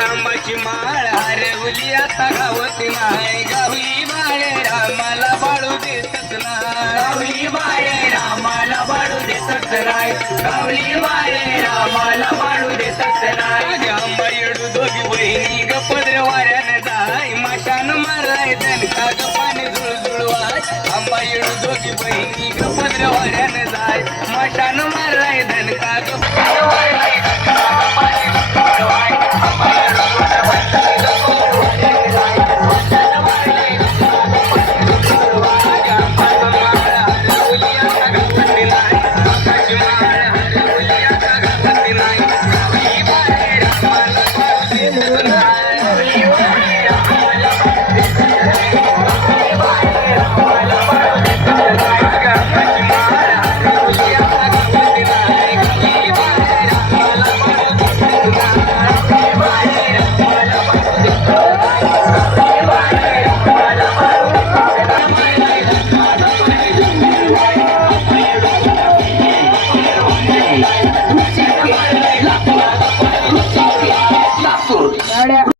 आंबाची माळ हरवली आता गावत नाही गावी बाळे रामाला बाळू देतच नाही गावली बाळे रामाला बाळू देतच नाही गावली बाळे रामाला बाळू देतच नाही आंबा येडू दोघी बहिणी ग पदर वाऱ्याने जाय माशान माराय दणका ग पाणी जुळजुळवाय आंबा येडू दोघी बहिणी ग पदर वाऱ्याने जाय माशान माराय